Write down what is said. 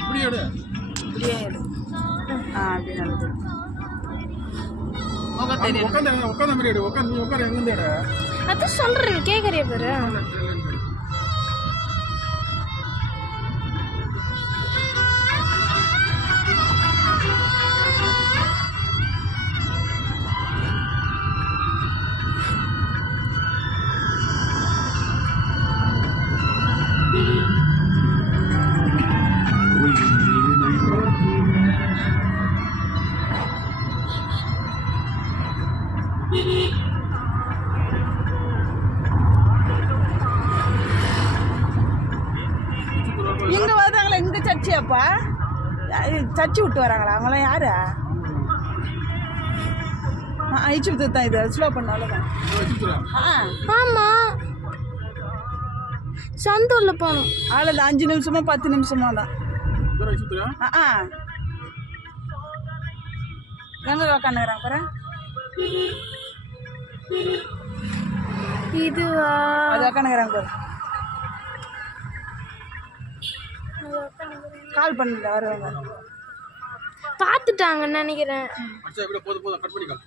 இப்படி எடு. இப்படியே எடு. அப்படி நல்லது. உட்காந்த மாதிரி எடு. நீ உட்கார எங்கேருந்து எடு? அதான் சொல்கிறேன், நீ கேட்குறிய பேரு. இங்க வராங்களா? இங்க சர்ச்சியாப்பா? சர்ச்சி விட்டு வராங்களா? அவங்களாம் யாரு? ஐச்சு தான். இது ஸ்லோ பண்ணாலதான். ஆமா, சந்தூர்ல போகணும். ஆளு 5 நிமிஷமா 10 நிமிஷமா தான். எங்க உக்காந்துக்கிறாங்க பாரு. இதுவா? அது உக்காந்துக்கிறாங்க பாரு. கால் பண்ணல வருவாங்க. பார்த்துட்டாங்கன்னு நினைக்கிறேன். போதும் கட் பண்ணிக்கலாம்.